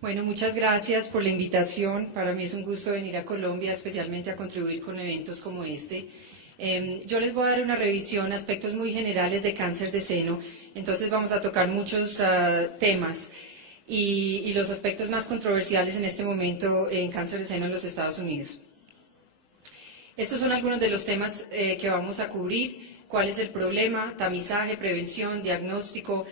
Bueno, muchas gracias por la invitación. Para mí es un gusto venir a Colombia, especialmente a contribuir con eventos como este. Yo les voy a dar una revisión, aspectos muy generales de cáncer de seno. Entonces vamos a tocar muchos temas y los aspectos más controversiales en este momento en cáncer de seno en los Estados Unidos. Estos son algunos de los temas que vamos a cubrir. ¿Cuál es el problema? Tamizaje, prevención, diagnóstico,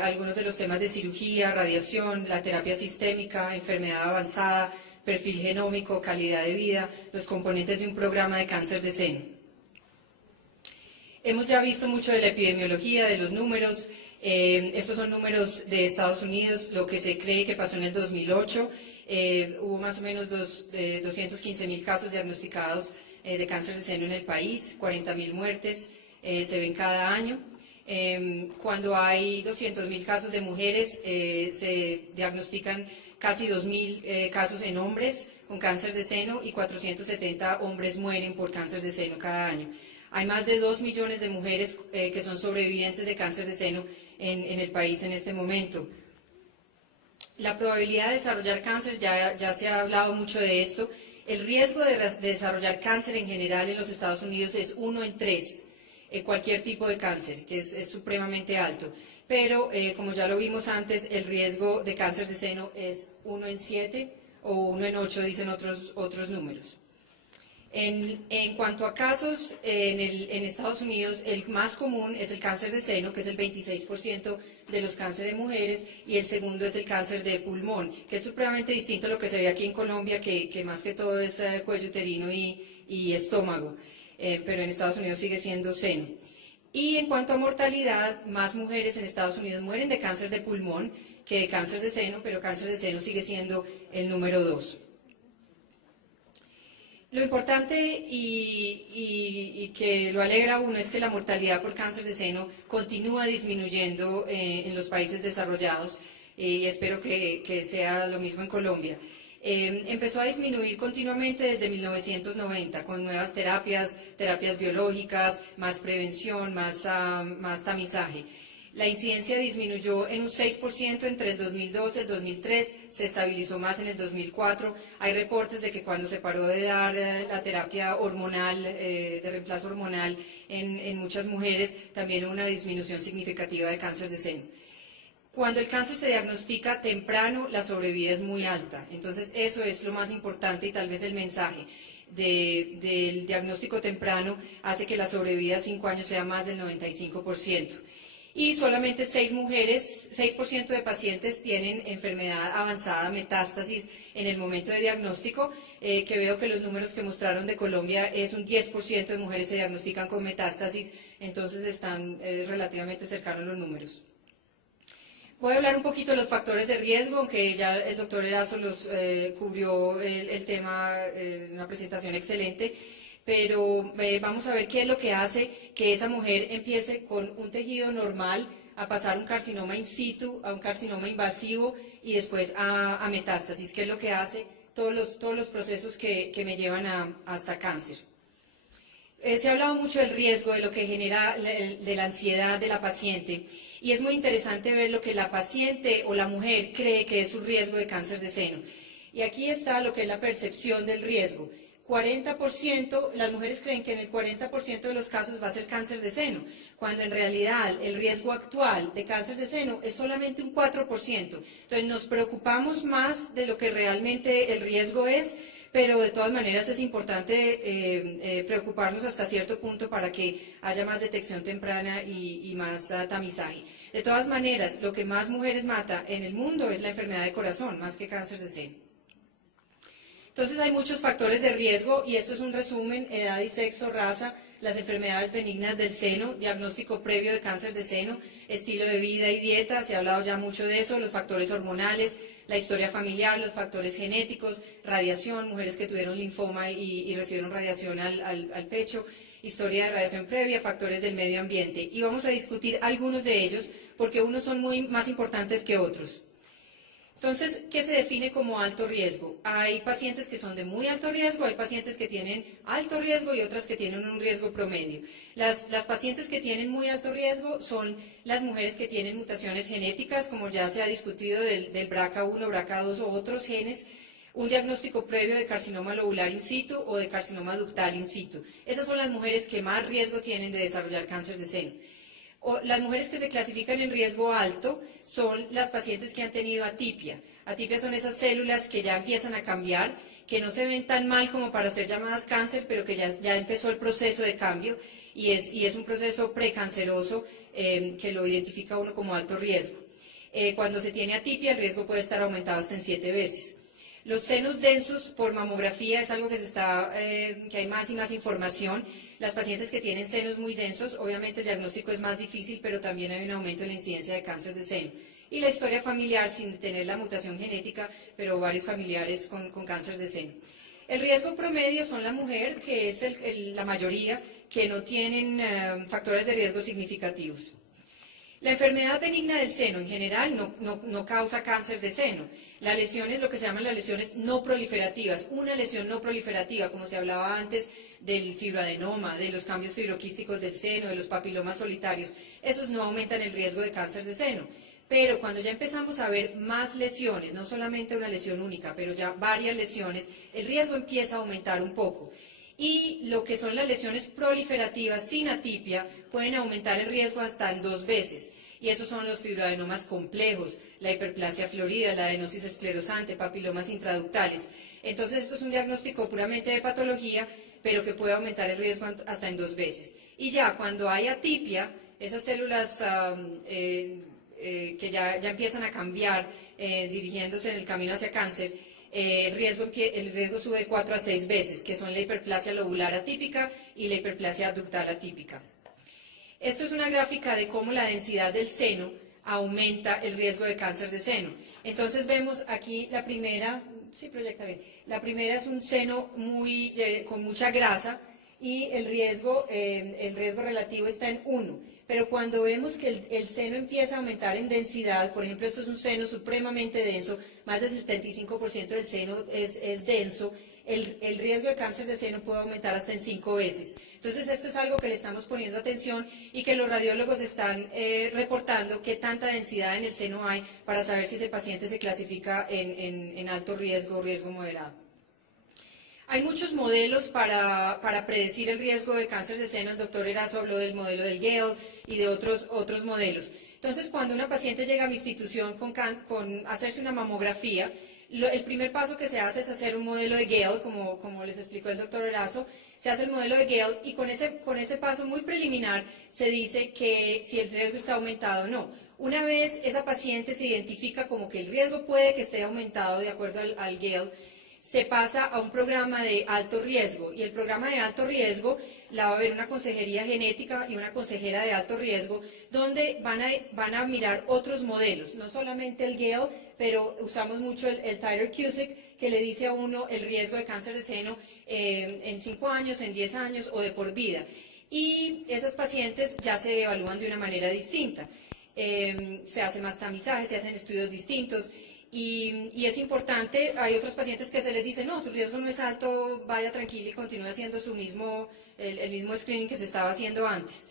algunos de los temas de cirugía, radiación, la terapia sistémica, enfermedad avanzada, perfil genómico, calidad de vida, los componentes de un programa de cáncer de seno. Hemos ya visto mucho de la epidemiología, de los números. Estos son números de Estados Unidos, lo que se cree que pasó en el 2008. Hubo más o menos 215.000 casos diagnosticados de cáncer de seno en el país, 40.000 muertes se ven cada año. Cuando hay 200.000 casos de mujeres, se diagnostican casi 2.000 casos en hombres con cáncer de seno y 470 hombres mueren por cáncer de seno cada año. Hay más de 2 millones de mujeres que son sobrevivientes de cáncer de seno en el país en este momento. La probabilidad de desarrollar cáncer, ya se ha hablado mucho de esto. El riesgo de desarrollar cáncer en general en los Estados Unidos es 1 en 3, cualquier tipo de cáncer, que es supremamente alto. Pero, como ya lo vimos antes, el riesgo de cáncer de seno es 1 en 7 o 1 en 8, dicen otros números. En cuanto a casos en Estados Unidos, el más común es el cáncer de seno, que es el 26% de los cánceres de mujeres, y el segundo es el cáncer de pulmón, que es supremamente distinto a lo que se ve aquí en Colombia, que más que todo es cuello uterino y estómago, pero en Estados Unidos sigue siendo seno. Y en cuanto a mortalidad, más mujeres en Estados Unidos mueren de cáncer de pulmón que de cáncer de seno, pero cáncer de seno sigue siendo el número 2. Lo importante y que lo alegra a uno es que la mortalidad por cáncer de seno continúa disminuyendo en los países desarrollados y espero que sea lo mismo en Colombia. Empezó a disminuir continuamente desde 1990 con nuevas terapias biológicas, más prevención, más tamizaje. La incidencia disminuyó en un 6% entre el 2002 y el 2003, se estabilizó más en el 2004. Hay reportes de que cuando se paró de dar la terapia hormonal, de reemplazo hormonal en muchas mujeres, también hubo una disminución significativa de cáncer de seno. Cuando el cáncer se diagnostica temprano, la sobrevida es muy alta. Entonces, eso es lo más importante y tal vez el mensaje del diagnóstico temprano hace que la sobrevida a 5 años sea más del 95%. Y solamente 6% de pacientes tienen enfermedad avanzada, metástasis, en el momento de diagnóstico, que veo que los números que mostraron de Colombia es un 10% de mujeres se diagnostican con metástasis, entonces están relativamente cercanos los números. Voy a hablar un poquito de los factores de riesgo, aunque ya el doctor Erazo los cubrió el tema en una presentación excelente. Pero vamos a ver qué es lo que hace que esa mujer empiece con un tejido normal a pasar un carcinoma in situ, a un carcinoma invasivo y después a metástasis, qué es lo que hace todos los procesos que me llevan hasta cáncer. Se ha hablado mucho del riesgo, de lo que genera, de la ansiedad de la paciente, y es muy interesante ver lo que la paciente o la mujer cree que es su riesgo de cáncer de seno. Y aquí está lo que es la percepción del riesgo. 40%, las mujeres creen que en el 40% de los casos va a ser cáncer de seno, cuando en realidad el riesgo actual de cáncer de seno es solamente un 4%. Entonces nos preocupamos más de lo que realmente el riesgo es, pero de todas maneras es importante preocuparnos hasta cierto punto para que haya más detección temprana y más tamizaje. De todas maneras, lo que más mujeres mata en el mundo es la enfermedad de corazón, más que cáncer de seno. Entonces hay muchos factores de riesgo y esto es un resumen: edad y sexo, raza, las enfermedades benignas del seno, diagnóstico previo de cáncer de seno, estilo de vida y dieta, se ha hablado ya mucho de eso, los factores hormonales, la historia familiar, los factores genéticos, radiación, mujeres que tuvieron linfoma y recibieron radiación al pecho, historia de radiación previa, factores del medio ambiente. Y vamos a discutir algunos de ellos porque unos son más importantes que otros. Entonces, ¿qué se define como alto riesgo? Hay pacientes que son de muy alto riesgo, hay pacientes que tienen alto riesgo y otras que tienen un riesgo promedio. Las pacientes que tienen muy alto riesgo son las mujeres que tienen mutaciones genéticas, como ya se ha discutido del BRCA1, BRCA2 o otros genes, un diagnóstico previo de carcinoma lobular in situ o de carcinoma ductal in situ. Esas son las mujeres que más riesgo tienen de desarrollar cáncer de seno. Las mujeres que se clasifican en riesgo alto son las pacientes que han tenido atipia. Atipia son esas células que ya empiezan a cambiar, que no se ven tan mal como para ser llamadas cáncer, pero que ya empezó el proceso de cambio y es un proceso precanceroso que lo identifica uno como alto riesgo. Cuando se tiene atipia, el riesgo puede estar aumentado hasta en 7 veces. Los senos densos por mamografía es algo que hay más y más información. Las pacientes que tienen senos muy densos, obviamente el diagnóstico es más difícil, pero también hay un aumento en la incidencia de cáncer de seno. Y la historia familiar, sin tener la mutación genética, pero varios familiares con cáncer de seno. El riesgo promedio son la mujer, que es la mayoría, que no tienen factores de riesgo significativos. La enfermedad benigna del seno en general no causa cáncer de seno. La lesión es lo que se llaman las lesiones no proliferativas. Una lesión no proliferativa, como se hablaba antes del fibroadenoma, de los cambios fibroquísticos del seno, de los papilomas solitarios, esos no aumentan el riesgo de cáncer de seno. Pero cuando ya empezamos a ver más lesiones, no solamente una lesión única, pero ya varias lesiones, el riesgo empieza a aumentar un poco. Y lo que son las lesiones proliferativas sin atipia pueden aumentar el riesgo hasta en 2 veces. Y esos son los fibroadenomas complejos, la hiperplasia florida, la adenosis esclerosante, papilomas intraductales. Entonces, esto es un diagnóstico puramente de patología, pero que puede aumentar el riesgo hasta en 2 veces. Y ya cuando hay atipia, esas células que ya empiezan a cambiar, dirigiéndose en el camino hacia cáncer, el riesgo sube 4 a 6 veces, que son la hiperplasia lobular atípica y la hiperplasia ductal atípica. Esto es una gráfica de cómo la densidad del seno aumenta el riesgo de cáncer de seno. Entonces vemos aquí la primera, sí proyecta bien, la primera es un seno con mucha grasa y el riesgo relativo está en 1. Pero cuando vemos que el seno empieza a aumentar en densidad, por ejemplo, esto es un seno supremamente denso, más del 75% del seno es denso, el riesgo de cáncer de seno puede aumentar hasta en 5 veces. Entonces, esto es algo que le estamos poniendo atención y que los radiólogos están reportando qué tanta densidad en el seno hay para saber si ese paciente se clasifica en alto riesgo o riesgo moderado. Hay muchos modelos para predecir el riesgo de cáncer de seno. El doctor Erazo habló del modelo del Gale y de otros modelos. Entonces, cuando una paciente llega a mi institución con hacerse una mamografía, el primer paso que se hace es hacer un modelo de Gale, como les explicó el doctor Erazo. Se hace el modelo de Gale y con ese paso muy preliminar se dice que si el riesgo está aumentado o no. Una vez esa paciente se identifica como que el riesgo puede que esté aumentado de acuerdo al Gale, se pasa a un programa de alto riesgo, y el programa de alto riesgo la va a ver una consejería genética y una consejera de alto riesgo, donde van a mirar otros modelos, no solamente el Gale, pero usamos mucho el Titer-Cuzick, que le dice a uno el riesgo de cáncer de seno en 5 años, en 10 años o de por vida. Y esas pacientes ya se evalúan de una manera distinta. Se hace más tamizaje, se hacen estudios distintos. Y es importante, hay otros pacientes que se les dice, no, su riesgo no es alto, vaya tranquilo y continúe haciendo el mismo screening que se estaba haciendo antes.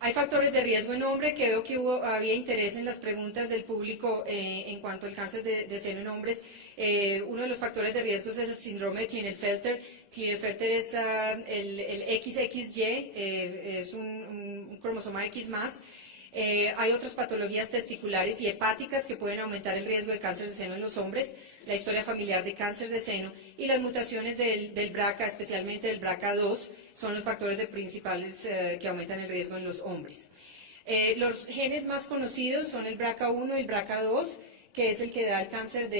Hay factores de riesgo en hombre, que veo que había interés en las preguntas del público en cuanto al cáncer de seno en hombres. Uno de los factores de riesgo es el síndrome de Klinefelter. Klinefelter es el XXY, es un cromosoma X más. Hay otras patologías testiculares y hepáticas que pueden aumentar el riesgo de cáncer de seno en los hombres, la historia familiar de cáncer de seno y las mutaciones del BRCA, especialmente del BRCA2, son los factores principales que aumentan el riesgo en los hombres. Los genes más conocidos son el BRCA1 y el BRCA2, que es el que da el cáncer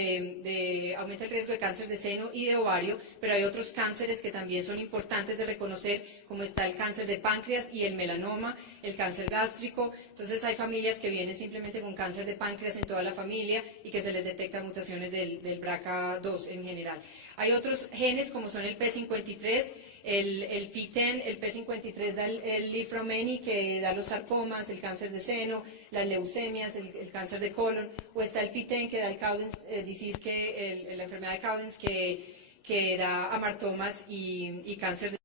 aumenta el riesgo de cáncer de seno y de ovario, pero hay otros cánceres que también son importantes de reconocer, como está el cáncer de páncreas y el melanoma, el cáncer gástrico. Entonces hay familias que vienen simplemente con cáncer de páncreas en toda la familia y que se les detectan mutaciones del BRCA2 en general. Hay otros genes como son el P53, el P10, el P53 da el Lifromeni, que da los sarcomas, el cáncer de seno, las leucemias, el cáncer de colon, o está el P10 que da el Cowden's disease, la enfermedad de Cowden's que da amartomas y cáncer de